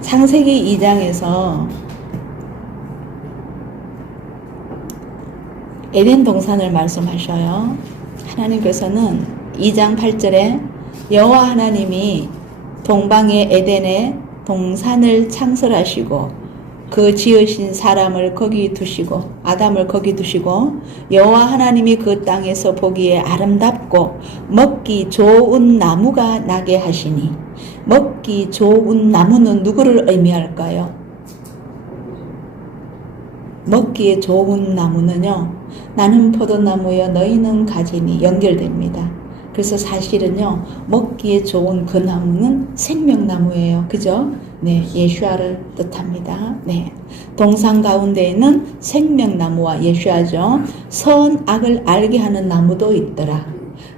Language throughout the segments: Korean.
창세기 2장에서 에덴 동산을 말씀하셔요. 하나님께서는 2장 8절에 여호와 하나님이 동방의 에덴에 동산을 창설하시고 그 지으신 사람을 거기 두시고 아담을 거기 두시고 여호와 하나님이 그 땅에서 보기에 아름답고 먹기 좋은 나무가 나게 하시니, 먹기 좋은 나무는 누구를 의미할까요? 먹기에 좋은 나무는요, 나는 포도나무여 너희는 가지니 연결됩니다. 그래서 사실은요, 먹기에 좋은 그 나무는 생명나무예요. 그죠? 네, 예수아를 뜻합니다. 네. 동산 가운데에는 생명나무와 예수아죠. 선악을 알게 하는 나무도 있더라.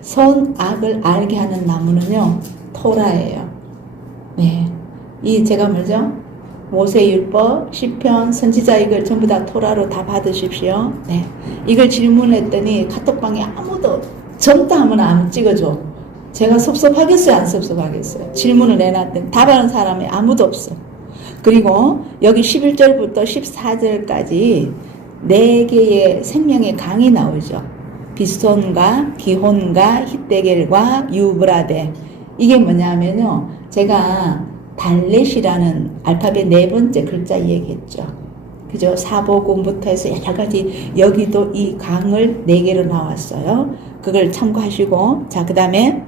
선악을 알게 하는 나무는요, 토라예요. 네. 이 제가 뭐죠? 모세율법, 시편, 선지자 이걸 전부 다 토라로 다 받으십시오. 네. 이걸 질문했더니 카톡방에 아무도 젊다 하면 안 찍어줘. 제가 섭섭하겠어요? 안 섭섭하겠어요? 질문을 내놨더니 답하는 사람이 아무도 없어. 그리고 여기 11절부터 14절까지 4개의 생명의 강이 나오죠. 빗손과 기혼과 히데겔과 유브라데. 이게 뭐냐면요, 제가 달렛이라는 알파벳 4번째 글자 얘기했죠. 그죠? 사보금부터 해서 여러 가지, 여기도 이 강을 4개로 나왔어요. 그걸 참고하시고, 자, 그 다음에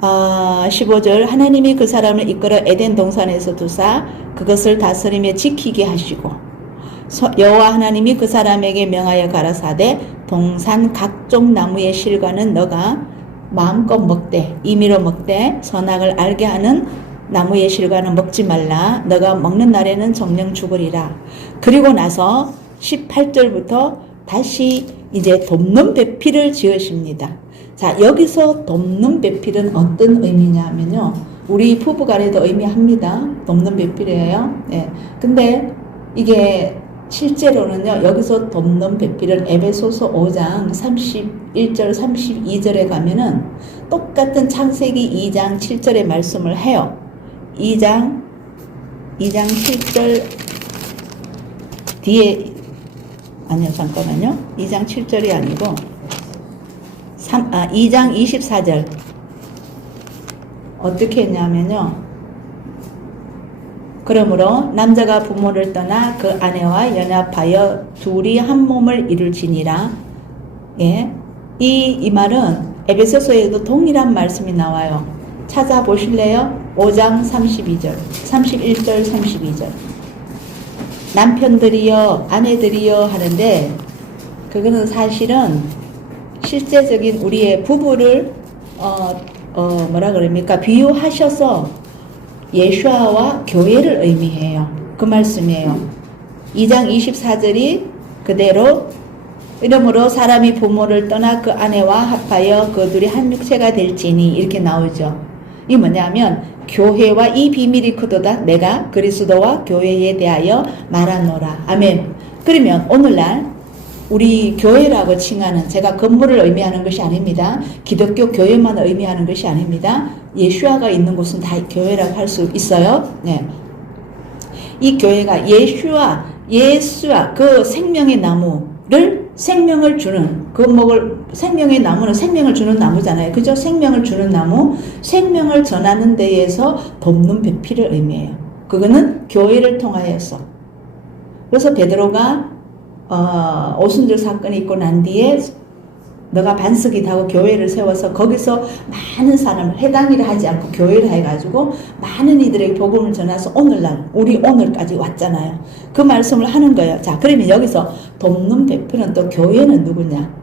15절 하나님이 그 사람을 이끌어 에덴 동산에서 두사 그것을 다스리며 지키게 하시고, 여호와 하나님이 그 사람에게 명하여 가라사대 동산 각종 나무의 실과는 너가 마음껏 먹되 임의로 먹되 선악을 알게 하는 나무의 실과는 먹지 말라. 너가 먹는 날에는 정령 죽으리라. 그리고 나서 18절부터 다시 이제 돕는 배필을 지으십니다. 자, 여기서 돕는 배필은 어떤 의미냐면요, 우리 부부간에도 의미합니다. 돕는 배필이에요. 네. 근데 이게 실제로는요, 여기서 돕는 배필은 에베소서 5장 31절 32절에 가면은 똑같은 창세기 2장 7절의 말씀을 해요. 2장 7절 뒤에, 아니요, 잠깐만요. 2장 7절이 아니고 2장 24절 어떻게 했냐면요, 그러므로 남자가 부모를 떠나 그 아내와 연합하여 둘이 한 몸을 이룰지니라. 예, 이 말은 에베소서에도 동일한 말씀이 나와요. 찾아보실래요? 5장 32절 31절 32절 남편들이여 아내들이여 하는데, 그거는 사실은 실제적인 우리의 부부를 뭐라 그럽니까? 비유하셔서 예수아와 교회를 의미해요. 그 말씀이에요. 2장 24절이 그대로 이러므로 사람이 부모를 떠나 그 아내와 합하여 그 둘이 한 육체가 될지니 이렇게 나오죠. 이 뭐냐면 교회와 이 비밀이 크도다 내가 그리스도와 교회에 대하여 말하노라. 아멘. 그러면 오늘날 우리 교회라고 칭하는, 제가 건물을 의미하는 것이 아닙니다. 기독교 교회만 의미하는 것이 아닙니다. 예수아가 있는 곳은 다 교회라고 할 수 있어요. 네. 이 교회가 예수아 그 생명의 나무를 생명을 주는, 생명의 나무는 생명을 주는 나무잖아요. 그죠? 생명을 주는 나무, 생명을 전하는 데에서 돕는 배필을 의미해요. 그거는 교회를 통하여서. 그래서 베드로가 오순절 사건이 있고 난 뒤에 너가 반석이 다고 교회를 세워서 거기서 많은 사람을, 해당이라 하지 않고 교회를 해가지고 많은 이들에게 복음을 전해서 오늘날, 우리 오늘까지 왔잖아요. 그 말씀을 하는 거예요. 자, 그러면 여기서 돕는 배필은 또 교회는 누구냐?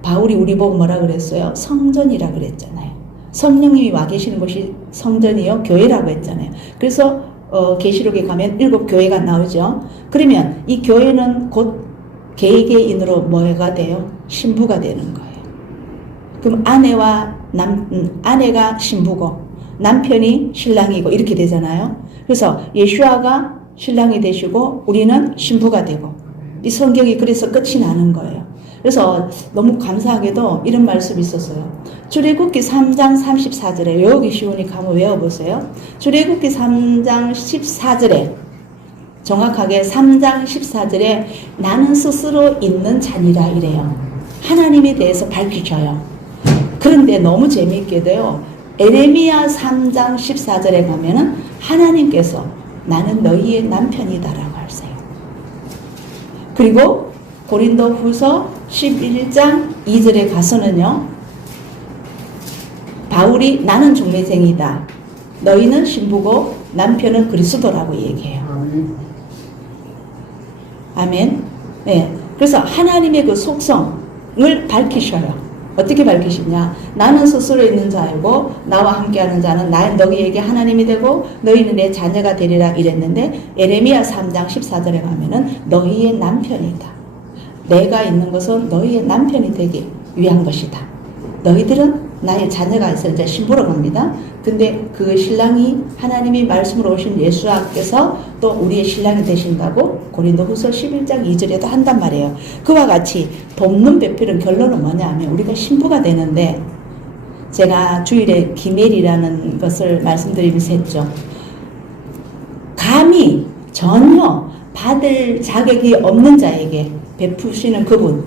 바울이 우리 보고 뭐라 그랬어요? 성전이라 그랬잖아요. 성령님이 와 계시는 곳이 성전이요, 교회라고 했잖아요. 그래서 계시록에 가면 7교회가 나오죠. 그러면 이 교회는 곧 개개인으로 뭐가 돼요? 신부가 되는 거예요. 그럼 아내가 신부고 남편이 신랑이고 이렇게 되잖아요. 그래서 예수아가 신랑이 되시고 우리는 신부가 되고, 이 성경이 그래서 끝이 나는 거예요. 그래서 너무 감사하게도 이런 말씀이 있었어요. 출애굽기 3장 34절에 외우기 쉬우니까 한번 외워보세요. 출애굽기 3장 14절에 정확하게 3장 14절에 나는 스스로 있는 자니라 이래요. 하나님에 대해서 밝히셔요. 그런데 너무 재미있게도요. 에레미야 3장 14절에 가면은 하나님께서 나는 너희의 남편이다라고 하세요. 그리고 고린도 후서 11장 2절에 가서는요. 바울이 나는 중매쟁이다. 너희는 신부고 남편은 그리스도라고 얘기해요. 아멘. 네. 그래서 하나님의 그 속성을 밝히셔요. 어떻게 밝히시냐? 나는 스스로 있는 자이고 나와 함께하는 자는 너희에게 하나님이 되고 너희는 내 자녀가 되리라 이랬는데 에레미야 3장 14절에 가면은 너희의 남편이다. 내가 있는 것은 너희의 남편이 되기 위한 것이다. 너희들은 나의 자녀가 있어 이제 신부라고 합니다. 근데 그 신랑이 하나님이 말씀으로 오신 예수께서 또 우리의 신랑이 되신다고 고린도 후서 11장 2절에도 한단 말이에요. 그와 같이 돕는 배필은 결론은 뭐냐 하면 우리가 신부가 되는데 제가 주일에 기멜이라는 것을 말씀드리면서 했죠. 감히 전혀 받을 자격이 없는 자에게 베푸시는 그분.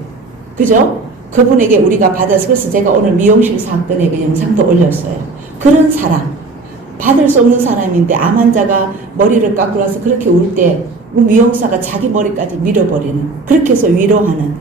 그죠? 그분에게 우리가 받아서 그래서 제가 오늘 미용실 사건의 그 영상도 올렸어요. 그런 사람 받을 수 없는 사람인데 암 환자가 머리를 깎고 나서 그렇게 울 때 미용사가 자기 머리까지 밀어버리는 그렇게 해서 위로하는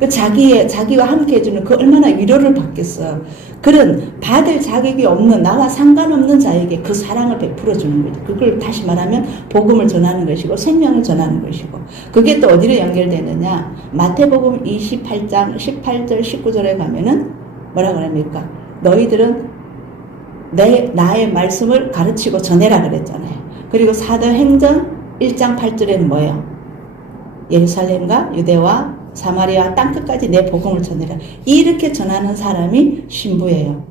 그 자기와 함께 해주는 그 얼마나 위로를 받겠어요. 그런 받을 자격이 없는 나와 상관없는 자에게 그 사랑을 베풀어 주는 거죠. 그걸 다시 말하면 복음을 전하는 것이고 생명을 전하는 것이고 그게 또 어디로 연결되느냐 마태복음 28장 18절 19절에 가면은 뭐라 그럽니까? 너희들은 나의 말씀을 가르치고 전해라 그랬잖아요. 그리고 사도행전 1장 8절에는 뭐예요? 예루살렘과 유대와 사마리아 땅끝까지 내 복음을 전해라. 이렇게 전하는 사람이 신부예요.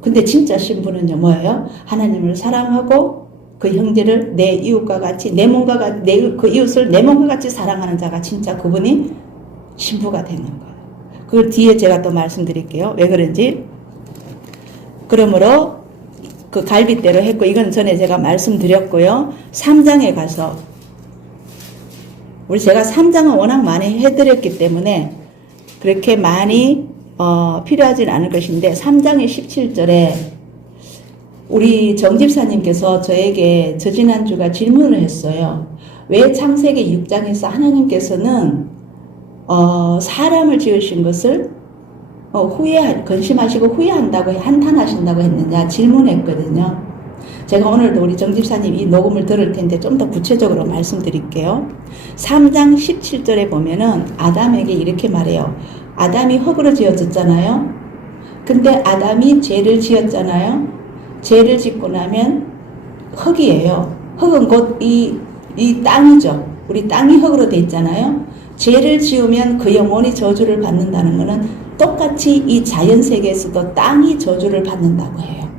근데 진짜 신부는요 뭐예요? 하나님을 사랑하고 그 형제를 내 이웃과 같이 그 이웃을 내 몸과 같이 사랑하는 자가 진짜 그분이 신부가 되는 거예요. 그걸 뒤에 제가 또 말씀드릴게요. 왜 그런지. 그러므로 그 갈빗대로 했고 이건 전에 제가 말씀드렸고요. 3장에 가서 제가 3장은 워낙 많이 해드렸기 때문에 그렇게 많이 필요하진 않을 것인데 3장의 17절에 우리 정집사님께서 저에게 지난주가 질문을 했어요. 왜 창세기 6장에서 하나님께서는 사람을 지으신 것을 근심하시고 후회한다고 한탄하신다고 했느냐 질문했거든요. 제가 오늘도 우리 정집사님 이 녹음을 들을 텐데 좀 더 구체적으로 말씀드릴게요. 3장 17절에 보면은 아담에게 이렇게 말해요. 아담이 흙으로 지어졌잖아요. 근데 아담이 죄를 지었잖아요. 죄를 짓고 나면 흙이에요. 흙은 곧 이 땅이죠. 우리 땅이 흙으로 돼 있잖아요. 죄를 지으면 그 영혼이 저주를 받는다는 것은 똑같이 이 자연 세계에서도 땅이 저주를 받는다고 해요.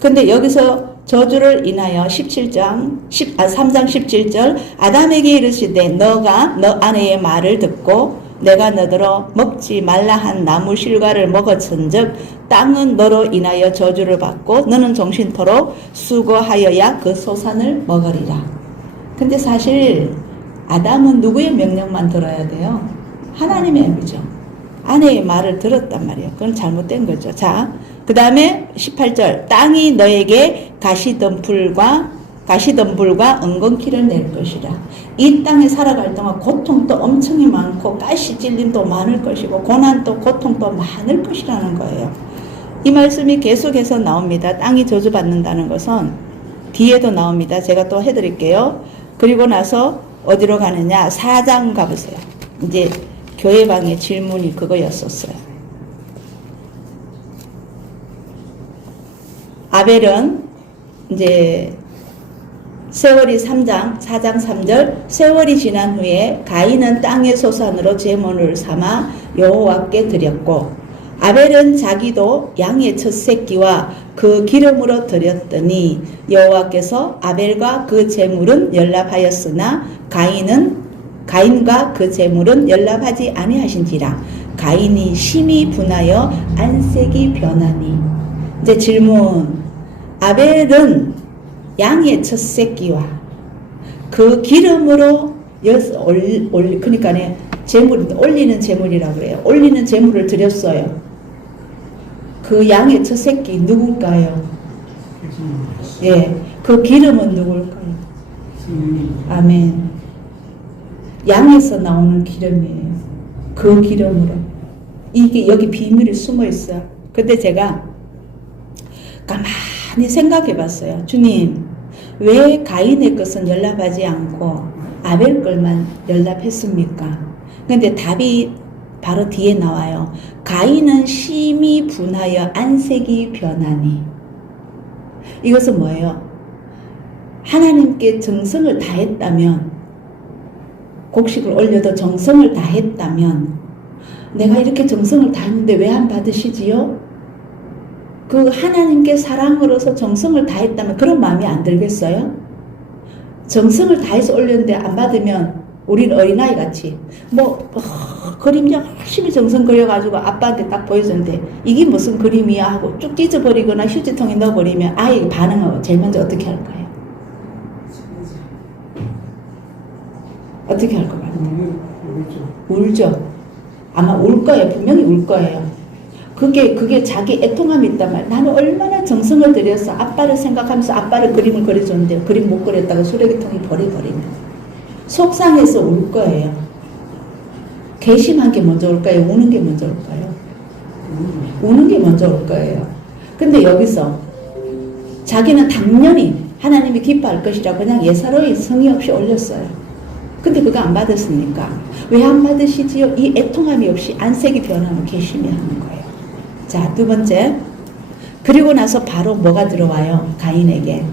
근데 여기서 저주를 인하여 3장 17절 아담에게 이르시되 너가 너 아내의 말을 듣고 내가 너더러 먹지 말라 한 나무 실과를 먹었은즉 땅은 너로 인하여 저주를 받고 너는 정신토록 수고하여야 그 소산을 먹으리라. 근데 사실 아담은 누구의 명령만 들어야 돼요? 하나님의 명이죠. 아내의 말을 들었단 말이에요. 그건 잘못된 거죠. 자, 그 다음에 18절 땅이 너에게 가시덤불과 은건키를 낼 것이라. 이 땅에 살아갈 동안 고통도 엄청이 많고 가시 찔림도 많을 것이고 고난도 고통도 많을 것이라는 거예요. 이 말씀이 계속해서 나옵니다. 땅이 저주받는다는 것은 뒤에도 나옵니다. 제가 또 해드릴게요. 그리고 나서 어디로 가느냐 4장 가보세요. 이제 교회방의 질문이 그거였었어요. 아벨은 이제 세월이 4장 3절 세월이 지난 후에 가인은 땅의 소산으로 제물을 삼아 여호와께 드렸고 아벨은 자기도 양의 첫 새끼와 그 기름으로 드렸더니 여호와께서 아벨과 그 제물은 연락하였으나 가인은 가인과 그 재물은 연락하지 아니하신지라. 가인이 심히 분하여 안색이 변하니. 이제 질문. 아벨은 양의 첫 새끼와 그 기름으로 그러니까 재물, 올리는 재물이라고 그래요. 올리는 재물을 드렸어요. 그 양의 첫 새끼 누굴까요? 예, 그 기름은 누굴까요? 아멘. 양에서 나오는 기름이에요. 그 기름으로. 이게 여기 비밀이 숨어 있어요. 근데 제가 가만히 생각해 봤어요. 주님, 왜 가인의 것은 연락하지 않고 아벨 걸만 연락했습니까? 근데 답이 바로 뒤에 나와요. 가인은 심히 분하여 안색이 변하니. 이것은 뭐예요? 하나님께 정성을 다했다면, 곡식을 올려도 정성을 다했다면, 내가 이렇게 정성을 다했는데 왜 안 받으시지요? 그 하나님께 사랑으로서 정성을 다했다면 그런 마음이 안 들겠어요? 정성을 다해서 올렸는데 안 받으면 우리는 어린아이 같이 그림 열심히 정성 그려가지고 아빠한테 딱 보여줬는데 이게 무슨 그림이야 하고 쭉 찢어버리거나 휴지통에 넣어버리면 아이가 반응하고 제일 먼저 어떻게 할까요? 어떻게 할 것 같아요? 울죠. 아마 울 거예요. 분명히 울 거예요. 그게 자기 애통함이 있단 말이에요. 나는 얼마나 정성을 들여서 아빠를 생각하면서 아빠를 그림을 그려줬는데 그림 못 그렸다가 쓰레기통에 버려버리면 속상해서 울 거예요. 괘씸한 게 먼저 올까요? 우는 게 먼저 올까요? 우는 게 먼저 올 거예요. 근데 여기서 자기는 당연히 하나님이 기뻐할 것이라 그냥 예사로이 성의 없이 올렸어요. 근데 그거 안 받았으니까 왜 안 받으시지요? 이 애통함이 없이 안색이 변하면 괘씸히 하는 거예요. 자, 두 번째. 그리고 나서 바로 뭐가 들어와요? 가인에게.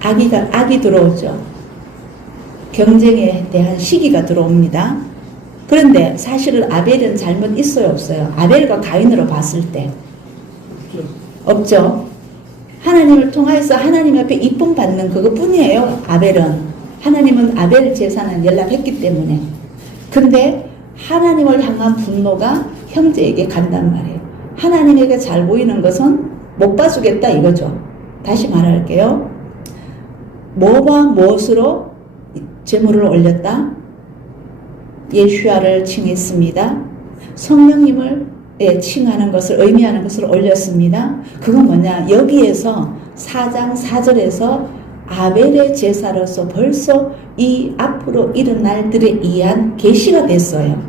악이 들어오죠. 경쟁에 대한 시기가 들어옵니다. 그런데 사실은 아벨은 잘못 있어요, 없어요? 아벨과 가인으로 봤을 때. 없죠. 하나님을 통해서 하나님 앞에 이쁨 받는 그것뿐이에요, 아벨은. 하나님은 아벨 재산을 연락했기 때문에. 근데 하나님을 향한 분노가 형제에게 간단 말이에요. 하나님에게 잘 보이는 것은 못 봐주겠다 이거죠. 다시 말할게요. 뭐와 무엇으로 제물을 올렸다? 예수야를 칭했습니다. 성령님을 칭하는 것을 의미하는 것을 올렸습니다. 그건 뭐냐? 여기에서 4장 4절에서 아벨의 제사로서 벌써 이 앞으로 일어날 날들에 의한 계시가 됐어요.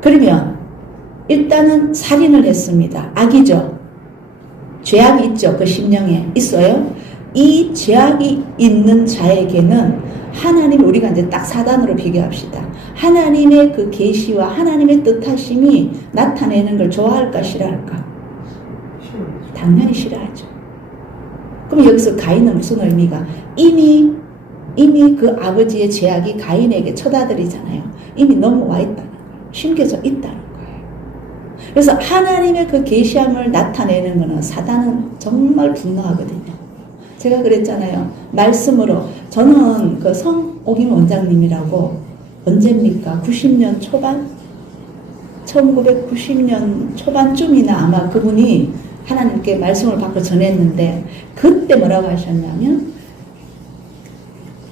그러면 일단은 살인을 했습니다. 악이죠. 죄악이 있죠. 그 심령에 있어요. 이 죄악이 있는 자에게는 하나님, 우리가 이제 딱 4단으로 비교합시다. 하나님의 그 계시와 하나님의 뜻하심이 나타내는 걸 좋아할까 싫어할까? 당연히 싫어하죠. 그럼 여기서 가인은 무슨 의미가? 이미 그 아버지의 죄악이 가인에게 처다들이잖아요. 이미 넘어와 있다는 거예요. 심겨져 있다는 거예요. 그래서 하나님의 그 계시함을 나타내는 거는 사단은 정말 분노하거든요. 제가 그랬잖아요. 말씀으로. 저는 그 성옥임 원장님이라고 언제입니까? 90년 초반? 1990년 초반쯤이나 아마 그분이 하나님께 말씀을 받고 전했는데 그때 뭐라고 하셨냐면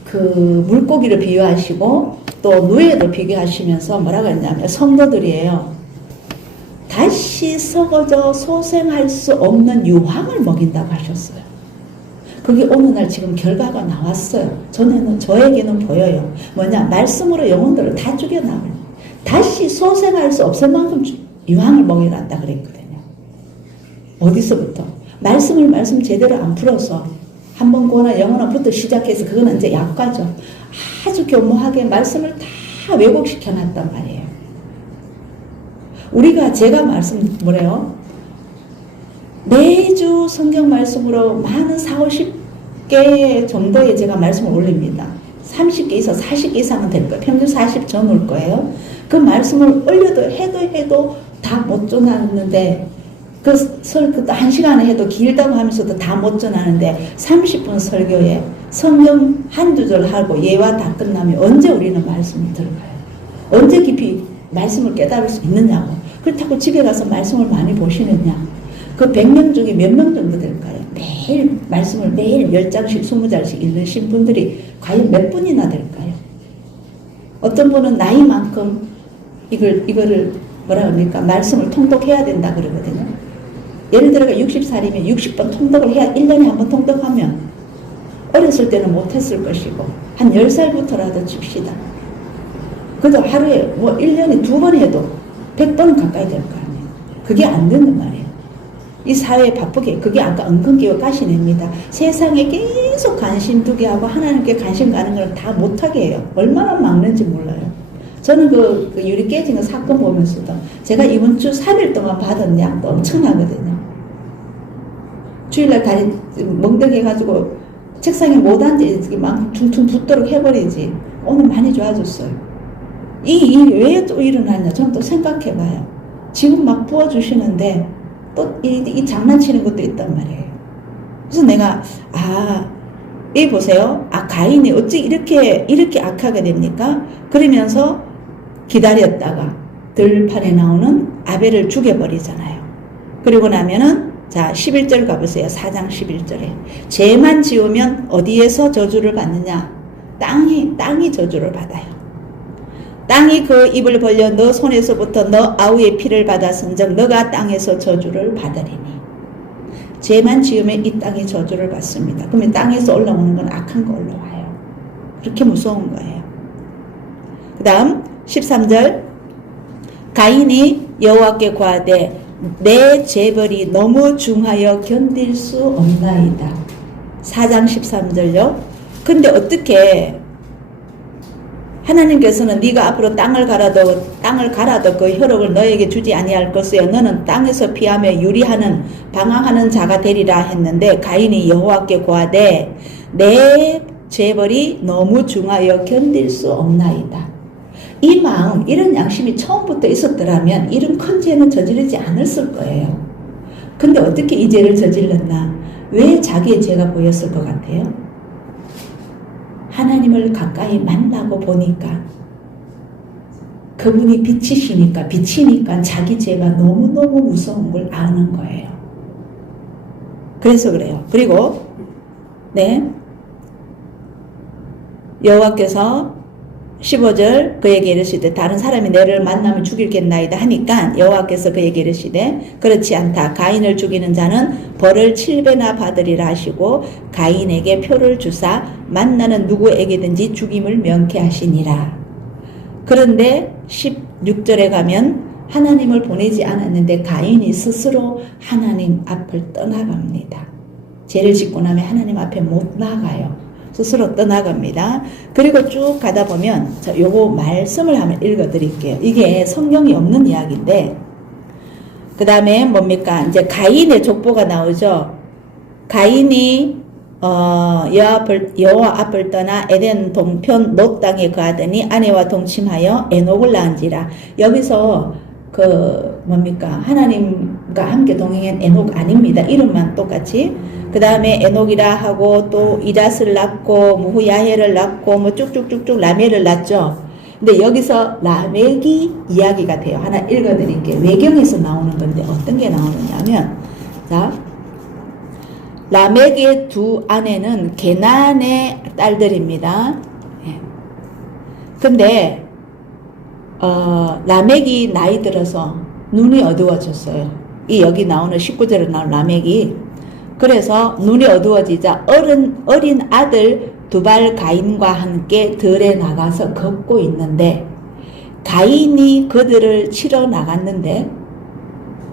그 물고기를 비유하시고 또 누에도 비교하시면서 뭐라고 했냐면 성도들이에요. 다시 썩어져 소생할 수 없는 유황을 먹인다고 하셨어요. 그게 어느 날 지금 결과가 나왔어요. 저에게는 보여요. 뭐냐? 말씀으로 영혼들을 다 죽여나가요. 다시 소생할 수 없을 만큼 유황을 먹여놨다 그랬거든요. 어디서부터? 말씀 제대로 안 풀어서 한번 고나 영혼부터 시작해서 그거는 이제 약과죠. 아주 교묘하게 말씀을 다 왜곡시켜놨단 말이에요. 제가 뭐래요? 매주 성경 말씀으로 많은 40-50개 정도의 제가 말씀을 올립니다. 30개 이상, 40개 이상은 될 거예요. 평균 40 전후일 거예요. 그 말씀을 올려도 해도 다 못 쫓아놨는데 그것도 1시간에 해도 길다고 하면서도 다 못 전하는데 30분 설교에 성경 한두 절 하고 예와 다 끝나면 언제 우리는 말씀을 들어가요? 언제 깊이 말씀을 깨달을 수 있느냐고. 그렇다고 집에 가서 말씀을 많이 보시느냐? 그 100명 중에 몇 명 정도 될까요? 매일 말씀을 매일 10장씩 20장씩 읽으신 분들이 과연 몇 분이나 될까요? 어떤 분은 나이만큼 이거를 뭐라 합니까? 말씀을 통독해야 된다 그러거든요. 예를 들어 60살이면 60번 통독을 해야 1년에 한 번 통독하면 어렸을 때는 못했을 것이고 한 10살부터라도 칩시다. 그래도 하루에 뭐 1년에 2번 해도 100번 가까이 될 거 아니에요. 그게 안 되는 말이에요. 이 사회에 바쁘게 그게 아까 은근기와 가시냅니다. 세상에 계속 관심 두게 하고 하나님께 관심 가는 걸 다 못하게 해요. 얼마나 막는지 몰라요. 저는 그 유리 깨진 거 사건 보면서도 제가 이번 주 3일 동안 받은 약도 엄청나거든요. 주일날 다리 멍들해가지고 책상에 못 앉아 막 퉁퉁 붓도록 해버리지. 오늘 많이 좋아졌어요. 이 일이 왜 또 일어나냐 저는 또 생각해봐요. 지금 막 부어주시는데 또 이 장난치는 것도 있단 말이에요. 그래서 내가 이 보세요. 가인이 어찌 이렇게 악하게 됩니까? 그러면서 기다렸다가 들판에 나오는 아벨을 죽여버리잖아요. 그리고 나면은 자 11절 가보세요. 4장 11절에 죄만 지으면 어디에서 저주를 받느냐? 땅이 저주를 받아요. 땅이 그 입을 벌려 너 손에서부터 너 아우의 피를 받았은즉 너가 땅에서 저주를 받으리니. 죄만 지으면 이 땅이 저주를 받습니다. 그러면 땅에서 올라오는 건 악한 거 올라와요. 그렇게 무서운 거예요. 그 다음 13절 가인이 여호와께 고하되 내 재벌이 너무 중하여 견딜 수 없나이다. 4장 13절요. 근데 어떻게 하나님께서는 네가 앞으로 땅을 갈아도 그 혈육을 너에게 주지 아니할 것이요 너는 땅에서 피하며 유리하는 방황하는 자가 되리라 했는데 가인이 여호와께 고하되 내 재벌이 너무 중하여 견딜 수 없나이다. 이 마음 이런 양심이 처음부터 있었더라면 이런 큰 죄는 저지르지 않았을 거예요. 근데 어떻게 이 죄를 저질렀나? 왜 자기의 죄가 보였을 것 같아요? 하나님을 가까이 만나고 보니까 그분이 비치니까 자기 죄가 너무너무 무서운 걸 아는 거예요. 그래서 그래요. 그리고 여호와께서 15절 그에게 이르시되 다른 사람이 너를 만나면 죽일겠나이다 하니까 여호와께서 그에게 이르시되 그렇지 않다. 가인을 죽이는 자는 벌을 7배나 받으리라 하시고 가인에게 표를 주사 만나는 누구에게든지 죽임을 명쾌하시니라. 그런데 16절에 가면 하나님을 보내지 않았는데 가인이 스스로 하나님 앞을 떠나갑니다. 죄를 짓고 나면 하나님 앞에 못 나가요. 스스로 떠나갑니다. 그리고 쭉 가다 보면 요거 말씀을 한번 읽어 드릴게요. 이게 성경이 없는 이야기인데 그 다음에 뭡니까? 이제 가인의 족보가 나오죠. 가인이 여호와 앞을 떠나 에덴 동편 롯 땅에 거하더니 아내와 동침하여 에녹을 낳은지라. 여기서 하나님과 함께 동행한 에녹 아닙니다. 이름만 똑같이. 그 다음에 에녹이라 하고 또 이랏을 낳고 무후야헬을 낳고 쭉쭉쭉쭉 라멜을 낳죠. 근데 여기서 라멕이 이야기가 돼요. 하나 읽어드릴게요. 외경에서 나오는 건데 어떤 게 나오느냐면 자 라멕의 두 아내는 게나안의 딸들입니다. 근데 라멕이 나이 들어서 눈이 어두워졌어요. 여기 나오는 19절에 나온 라멕이 그래서 눈이 어두워지자 어린 아들 두발 가인과 함께 들에 나가서 걷고 있는데 가인이 그들을 치러 나갔는데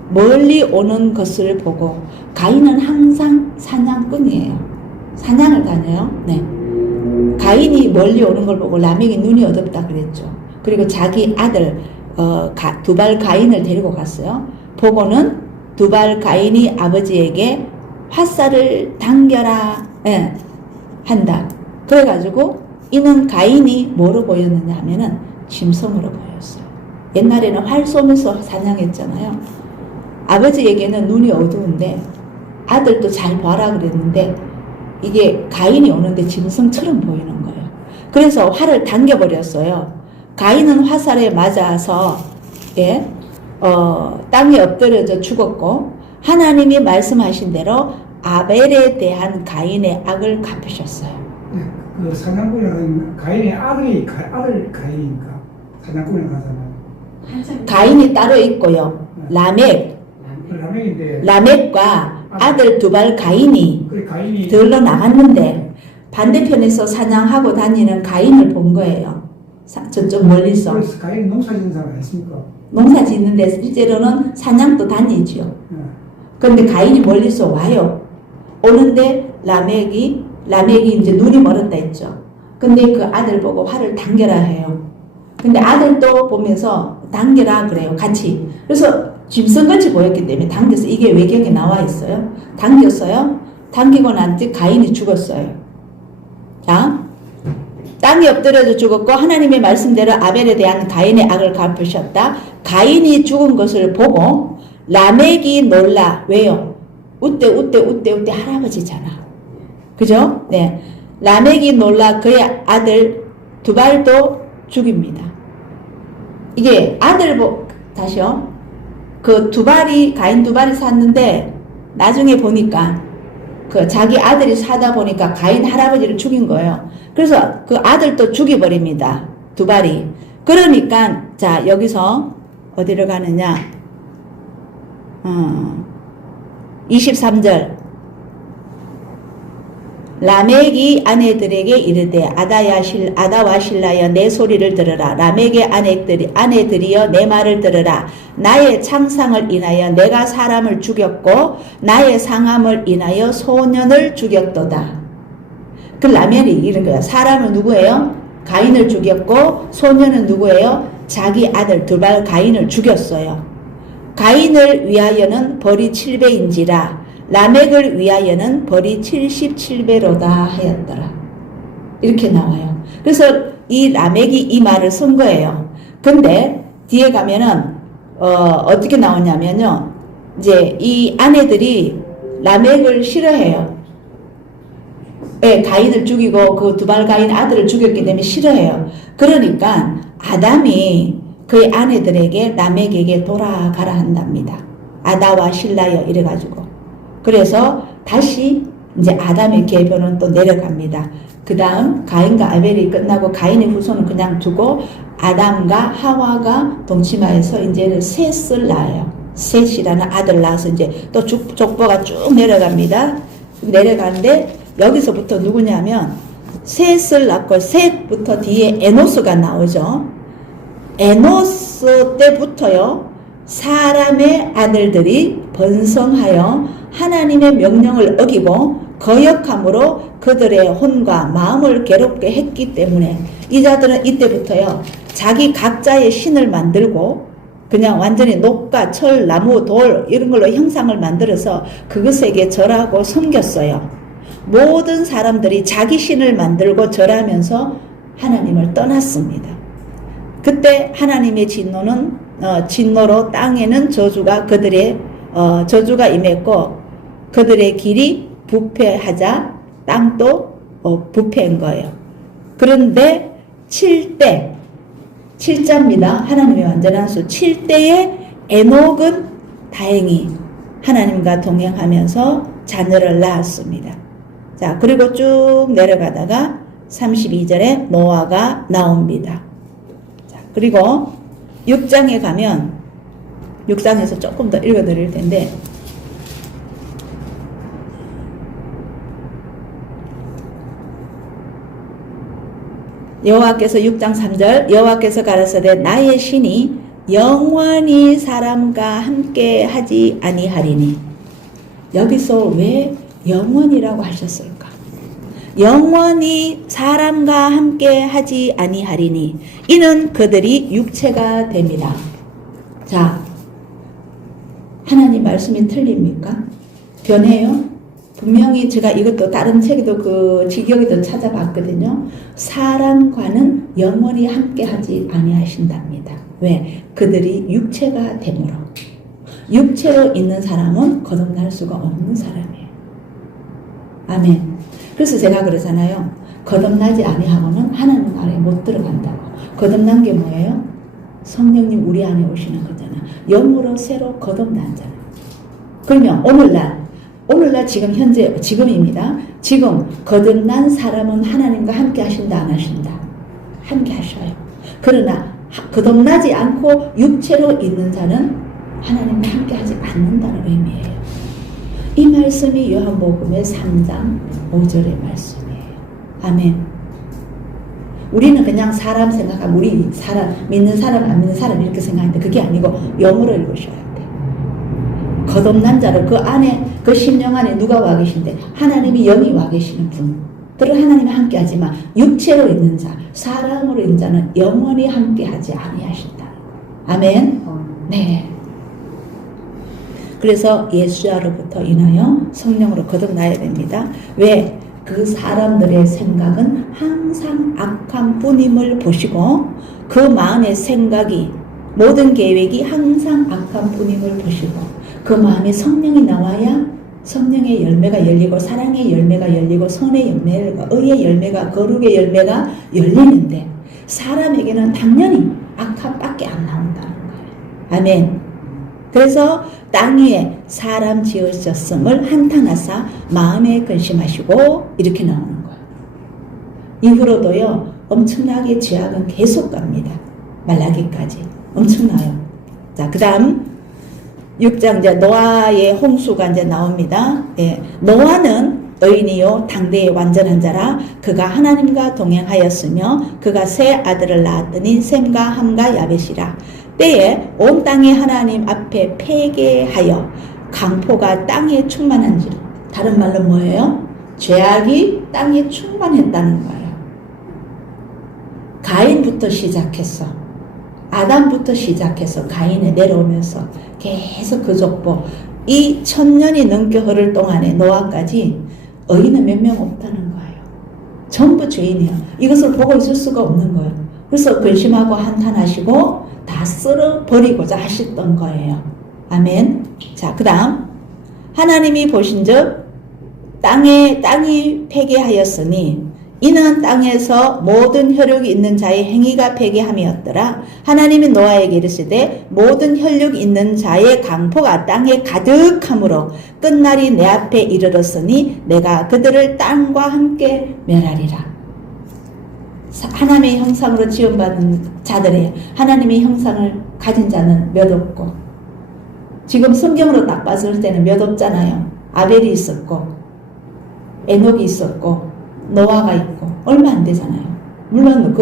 멀리 오는 것을 보고 가인은 항상 사냥꾼이에요. 사냥을 다녀요. 가인이 멀리 오는 걸 보고 라멕이 눈이 어둡다 그랬죠. 그리고 자기 아들 두발 가인을 데리고 갔어요. 보고는 두발 가인이 아버지에게 화살을 당겨라 한다. 그래가지고 이는 가인이 뭐로 보였느냐 하면은 짐승으로 보였어요. 옛날에는 활 쏘면서 사냥했잖아요. 아버지에게는 눈이 어두운데 아들도 잘 봐라 그랬는데 이게 가인이 오는데 짐승처럼 보이는 거예요. 그래서 활을 당겨버렸어요. 가인은 화살에 맞아서 땅에 엎드려져 죽었고 하나님이 말씀하신 대로 아벨에 대한 가인의 악을 갚으셨어요. 그 사냥꾼이라는 가인의 아들 가인인가? 사냥꾼을 가잖아요. 가인이 따로 있고요. 라멕과 아들 두발 가인이 들러 나갔는데 반대편에서 사냥하고 다니는 가인을 본 거예요. 저쪽 멀리서. 그래서 가인이 농사 짓는 사람 아니십니까? 농사 짓는데 실제로는 사냥도 다니죠. 그런데 가인이 멀리서 와요. 오는데 라멕이 이제 눈이 멀었다 했죠. 근데 그 아들 보고 활을 당겨라 해요. 근데 아들도 보면서 당겨라 그래요. 같이. 그래서 짐승같이 보였기 때문에 당겨서 이게 외경에 나와 있어요. 당겼어요. 당기고 난 뒤 가인이 죽었어요. 자, 땅에 엎드려져 죽었고 하나님의 말씀대로 아벨에 대한 가인의 악을 갚으셨다. 가인이 죽은 것을 보고 라멕이 놀라. 왜요? 웃대 할아버지잖아. 그죠? 네. 라멕이 놀라 그의 아들 두발도 죽입니다. 이게 다시요. 그 가인 두발이 샀는데 나중에 보니까 그 자기 아들이 사다 보니까 가인 할아버지를 죽인 거예요. 그래서 그 아들도 죽여버립니다. 두발이. 그러니까 자 여기서 어디로 가느냐? 23절. 라멕이 아내들에게 이르되 아다와 실라여 내 소리를 들으라. 라멕의 아내들이여 내 말을 들으라. 나의 창상을 인하여 내가 사람을 죽였고 나의 상함을 인하여 소년을 죽였도다. 그 라멕이 이런 거야. 사람은 누구예요? 가인을 죽였고 소년은 누구예요? 자기 아들 두발 가인을 죽였어요. 가인을 위하여는 벌이 7배인지라 라멕을 위하여는 벌이 77배로다 하였더라. 이렇게 나와요. 그래서 이 라멕이 이 말을 쓴 거예요. 근데 뒤에 가면은 어떻게 나오냐면요. 이제 이 아내들이 라멕을 싫어해요. 가인을 죽이고 그 두발 가인 아들을 죽였기 때문에 싫어해요. 그러니까 아담이 그의 아내들에게 라멕에게 돌아가라 한답니다. 아다와 실라여 이래가지고. 그래서 다시 이제 아담의 계보는 또 내려갑니다. 그 다음 가인과 아벨이 끝나고 가인의 후손은 그냥 두고 아담과 하와가 동침하여서 이제는 셋을 낳아요. 셋이라는 아들 낳아서 이제 또 족보가 쭉 내려갑니다. 내려가는데 여기서부터 누구냐면 셋을 낳고 셋부터 뒤에 에노스가 나오죠. 에노스 때부터요. 사람의 아들들이 번성하여 하나님의 명령을 어기고 거역함으로 그들의 혼과 마음을 괴롭게 했기 때문에 이 자들은 이때부터요. 자기 각자의 신을 만들고 그냥 완전히 녹과 철, 나무, 돌 이런 걸로 형상을 만들어서 그것에게 절하고 섬겼어요. 모든 사람들이 자기 신을 만들고 절하면서 하나님을 떠났습니다. 그때 하나님의 진노로 땅에는 저주가 임했고 그들의 길이 부패하자 땅도 부패한 거예요. 그런데 7자입니다. 하나님의 완전한 수 7대의 에녹은 다행히 하나님과 동행하면서 자녀를 낳았습니다. 자, 그리고 쭉 내려가다가 32절에 노아가 나옵니다. 자, 그리고 6장에 가면 6장에서 조금 더 읽어드릴 텐데 여호와께서 6장 3절 여호와께서 가라사대 나의 신이 영원히 사람과 함께 하지 아니하리니. 여기서 왜 영원이라고 하셨을까? 영원히 사람과 함께 하지 아니하리니 이는 그들이 육체가 됩니다. 자, 하나님 말씀이 틀립니까? 변해요? 분명히 제가 이것도 다른 책에도 그 직역에도 찾아봤거든요. 사람과는 영원히 함께 하지 아니하신답니다. 왜? 그들이 육체가 되므로. 육체로 있는 사람은 거듭날 수가 없는 사람이에요. 아멘. 그래서 제가 그러잖아요. 거듭나지 아니하고는 하나님 나라에 못 들어간다고. 거듭난 게 뭐예요? 성령님 우리 안에 오시는 거잖아. 영으로 새로 거듭난 자는. 그러면 오늘날 지금 현재 지금입니다. 지금 거듭난 사람은 하나님과 함께 하신다 안 하신다? 함께 하셔요. 그러나 거듭나지 않고 육체로 있는 자는 하나님과 함께 하지 않는다는 의미예요. 이 말씀이 요한복음의 3장 5절의 말씀이에요. 아멘. 우리는 그냥 사람 생각하면 우리 사람 믿는 사람 안 믿는 사람 이렇게 생각하는데 그게 아니고 영어로 읽으셔야 돼. 거듭난 자를 그 안에 그 심령 안에 누가 와 계신데 하나님이 영이 와 계시는 분들은 하나님이 함께 하지만 육체로 있는 자 사람으로 있는 자는 영원히 함께 하지 아니하신다. 아멘. 네. 그래서 예수야로부터 인하여 성령으로 거듭나야 됩니다. 왜? 그 사람들의 생각은 항상 악한 뿐임을 보시고 그 마음의 생각이 모든 계획이 항상 악한 뿐임을 보시고 그 마음에 성령이 나와야 성령의 열매가 열리고 사랑의 열매가 열리고 선의 열매가 의의 열매가 거룩의 열매가 열리는데 사람에게는 당연히 악함밖에 안 나온다는 거예요. 아멘. 그래서 땅 위에 사람 지으셨음을 한탄하사 마음에 근심하시고 이렇게 나오는 거예요. 이후로도요 엄청나게 죄악은 계속 갑니다. 말라기까지 엄청나요. 자, 그 다음 6장 이제 노아의 홍수가 이제 나옵니다. 예, 노아는 의인이요 당대의 완전한 자라 그가 하나님과 동행하였으며 그가 세 아들을 낳았더니 셈과 함과 야벳이라. 때에 온 땅이 하나님 앞에 폐괴하여 강포가 땅에 충만한지라. 다른 말로 뭐예요? 죄악이 땅에 충만했다는 거예요. 가인부터 시작했어. 아담부터 시작해서 가인에 내려오면서 계속 그 족보 이 1000년이 넘게 흐를 동안에 노아까지 의인은 몇 명 없다는 거예요. 전부 죄인이야. 이것을 보고 있을 수가 없는 거예요. 그래서 근심하고 한탄하시고 다 쓸어버리고자 하셨던 거예요. 아멘. 자, 그 다음 하나님이 보신즉 땅이 폐괴하였으니 이는 땅에서 모든 혈육이 있는 자의 행위가 폐괴함이었더라. 하나님이 노아에게 이르시되 모든 혈육이 있는 자의 강포가 땅에 가득함으로 끝날이 내 앞에 이르렀으니 내가 그들을 땅과 함께 멸하리라. 하나님의 형상으로 지음받은 자들의 하나님의 형상을 가진 자는 몇 없고 지금 성경으로 딱 봤을 때는 몇 없잖아요. 아벨이 있었고 에녹이 있었고 노아가 있고 얼마 안 되잖아요. 물론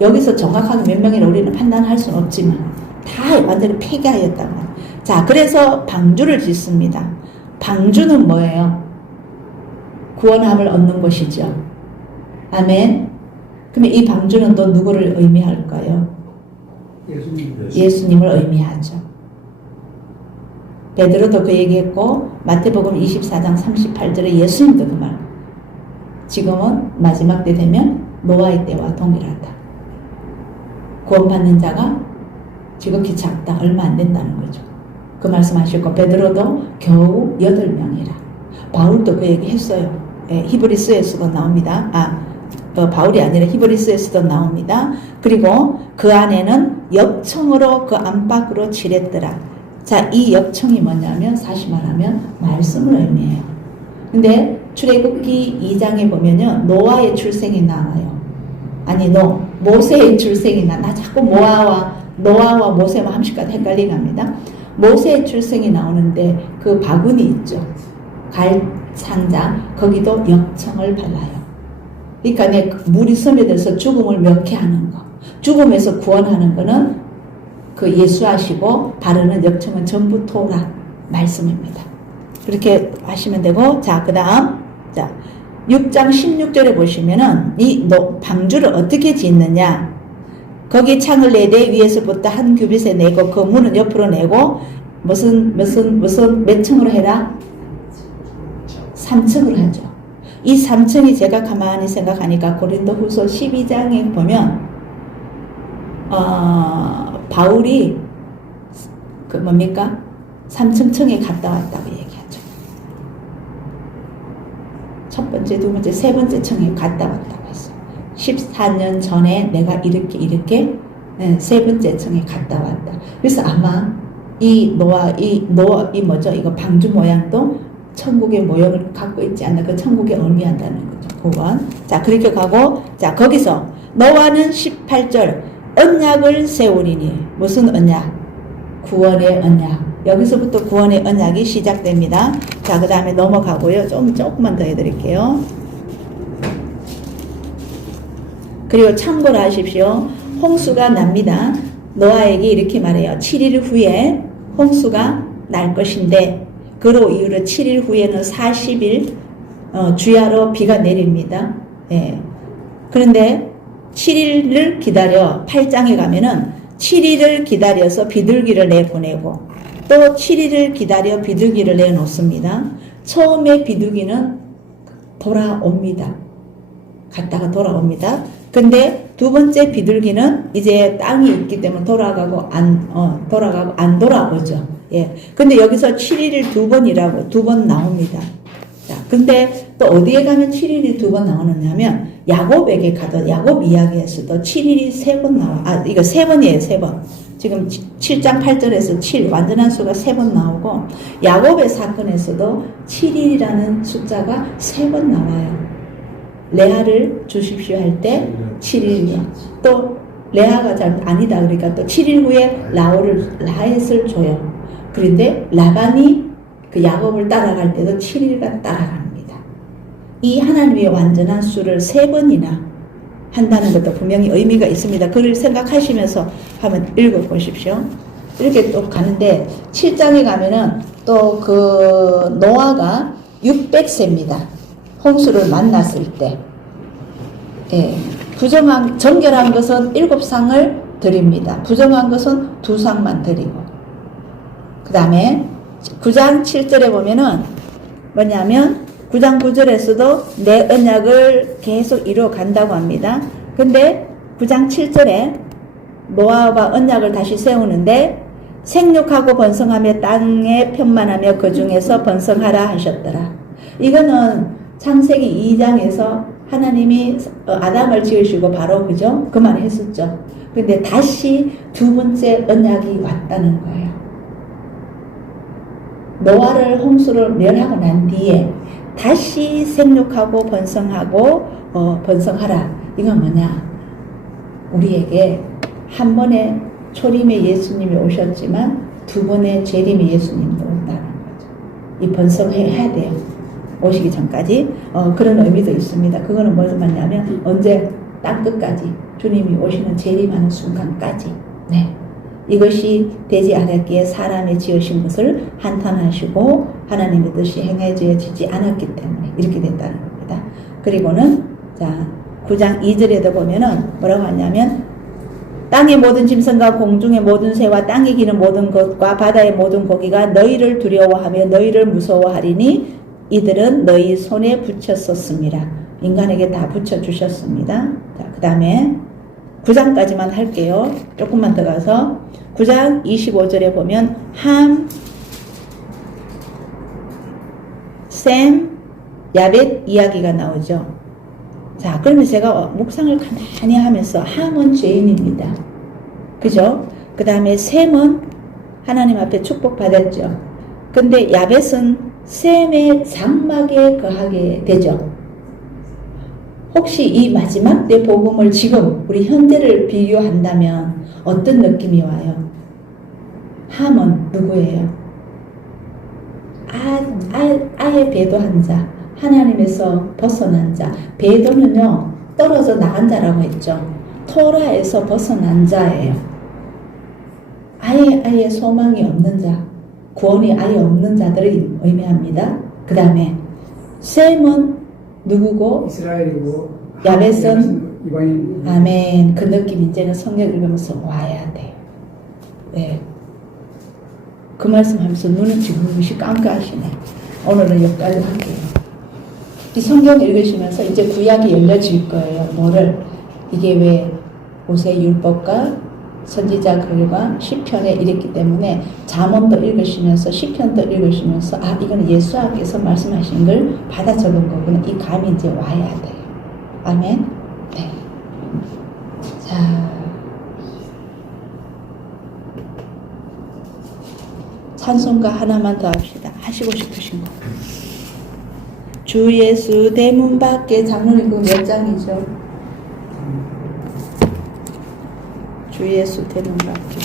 여기서 정확하게 몇 명이라 우리는 판단할 수는 없지만 다 완전히 폐기하였다고. 자, 그래서 방주를 짓습니다. 방주는 뭐예요? 구원함을 얻는 것이죠. 아멘. 그러면 이 방주는 또 누구를 의미할까요? 예수님을 의미하죠. 베드로도 그 얘기했고 마태복음 24장 38절에 예수님도 그 말. 지금은 마지막 때 되면 노아의 때와 동일하다. 구원받는 자가 지극히 작다. 얼마 안 된다는 거죠. 그 말씀하셨고 베드로도 겨우 8명이라. 바울도 그 얘기 했어요. 예, 히브리스에서도 나옵니다. 바울이 아니라 히브리스에서도 나옵니다. 그리고 그 안에는 역청으로 그 안팎으로 칠했더라. 자, 이 역청이 뭐냐면 사실 말하면 말씀을 의미해요. 근데 출애굽기 2장에 보면요 노아의 출생이 나와요. 아니 모세의 출생이 나 자꾸 노아와 모세와 함식과 헷갈리게 합니다. 모세의 출생이 나오는데 그 바구니 있죠. 갈 상자 거기도 역청을 발라요. 그러니까 물이 스며들어서 죽음을 명쾌하는 거, 죽음에서 구원하는 거는 그 예수하시고 바르는 역청은 전부 토라 말씀입니다. 그렇게 하시면 되고, 자, 그 다음, 자, 6장 16절에 보시면은 이 방주를 어떻게 짓느냐. 거기 창을 내되 위에서부터 한 규빗에 내고 그 문은 옆으로 내고 무슨 몇 층으로 해라? 3층으로 하죠. 이 3층이 제가 가만히 생각하니까 고린도후서 12장에 보면 바울이 그 뭡니까? 삼층청에 갔다 왔다고 얘기하죠. 첫 번째, 두 번째, 세 번째 청에 갔다 왔다고 했어요. 14년 전에 내가 이렇게 세 번째 청에 갔다 왔다. 그래서 아마 이 뭐죠? 이거 방주 모양도 천국의 모형을 갖고 있지 않나, 그 천국에 의미한다는 거죠. 9번. 자, 그렇게 가고, 자, 거기서 너와는 18절 언약을 세우리니. 무슨 언약? 구원의 언약. 여기서부터 구원의 언약이 시작됩니다. 자, 그 다음에 넘어가고요. 조금만 더 해드릴게요. 그리고 참고로 하십시오. 홍수가 납니다. 노아에게 이렇게 말해요. 7일 후에 홍수가 날 것인데, 그로 이후로 7일 후에는 40일 주야로 비가 내립니다. 예. 그런데 7일을 기다려 8장에 가면은 7일을 기다려서 비둘기를 내보내고 또 7일을 기다려 비둘기를 내놓습니다. 처음에 비둘기는 돌아옵니다. 갔다가 돌아옵니다. 근데 두 번째 비둘기는 이제 땅이 있기 때문에 돌아가고 안 돌아오죠. 예. 근데 여기서 7일을 두 번 나옵니다. 자, 근데 또 어디에 가면 7일이 두 번 나오느냐면 야곱에게 가도 야곱 이야기에서도 7일이 세 번 나와. 이거 세 번이에요, 세 번. 지금 7장 8절에서 7, 완전한 수가 세 번 나오고, 야곱의 사건에서도 7일이라는 숫자가 세 번 나와요. 레아를 주십시오 할 때 7일이요. 또 레아가 잘 아니다 그러니까 또 7일 후에 라헷을 줘요. 그런데 라반이 그 야곱을 따라갈 때도 7일간 따라갑니다. 이 하나님의 완전한 수를 세 번이나 한다는 것도 분명히 의미가 있습니다. 그걸 생각하시면서 한번 읽어보십시오. 이렇게 또 가는데 7장에 가면은 또 그 노아가 600세입니다. 홍수를 만났을 때. 예. 정결한 것은 7상을 드립니다. 부정한 것은 2상만 드리고. 그 다음에 9장 7절에 보면은 뭐냐면 9장 9절에서도 내 언약을 계속 이루어 간다고 합니다. 근데 9장 7절에 노아와 언약을 다시 세우는데 생육하고 번성하며 땅에 편만하며 그 중에서 번성하라 하셨더라. 이거는 창세기 2장에서 하나님이 아담을 지으시고 바로 그죠? 그 말 했었죠. 근데 다시 두 번째 언약이 왔다는 거예요. 노아를 홍수를 멸하고 난 뒤에 다시 생육하고 번성하고 번성하라. 이건 뭐냐? 우리에게 한 번의 초림의 예수님이 오셨지만 두 번의 재림의 예수님도 온다는 거죠. 이 번성해야 돼요. 오시기 전까지. 그런 의미도 있습니다. 그거는 무슨 말이냐면 언제 땅 끝까지 주님이 오시는 재림하는 순간까지. 네. 이것이 되지 않았기에 사람이 지으신 것을 한탄하시고 하나님의 뜻이 행해지지 않았기 때문에 이렇게 됐다는 겁니다. 그리고는 자 9장 2절에도 보면은 뭐라고 하냐면 땅의 모든 짐승과 공중의 모든 새와 땅에 기는 모든 것과 바다의 모든 고기가 너희를 두려워하며 너희를 무서워하리니 이들은 너희 손에 붙였었습니다. 인간에게 다 붙여주셨습니다. 자, 그 다음에 9장까지만 할게요. 조금만 더 가서 9장 25절에 보면 함, 셈, 야벳 이야기가 나오죠. 자, 그러면 제가 묵상을 가만히 하면서 함은 죄인입니다. 그죠? 그 다음에 셈은 하나님 앞에 축복받았죠. 근데 야벳은 셈의 장막에 거하게 되죠. 혹시 이 마지막 때 복음을 지금 우리 현대를 비교한다면 어떤 느낌이 와요? 함은 누구예요? 아예 배도한 자, 하나님에서 벗어난 자. 배도는요 떨어져 나간 자라고 했죠. 토라에서 벗어난 자예요. 아예 소망이 없는 자, 구원이 아예 없는 자들을 의미합니다. 그 다음에 셈은 누구고? 이스라엘이고 야벳은 이방인. 아멘. 그 느낌 이제는 성경 읽으면서 와야 돼. 네. 그 말씀하면서 눈은 지금씩 깜깜하시네. 오늘은 여기까지 할게요. 이 성경 읽으시면서 이제 구약이 열려질 거예요. 뭐를 이게 왜 모세 율법과 선지자 글과 시편에 이랬기 때문에 잠언도 읽으시면서 시편도 읽으시면서 아 이거는 예수님께서 말씀하신 걸 받아 적은 거구나 이 감이 이제 와야 돼요. 아멘. 네. 자 찬송가 하나만 더 합시다. 하시고 싶으신 거. 주 예수 대문 밖에 장로님 그몇 장이죠? 주 예수 대문 밖에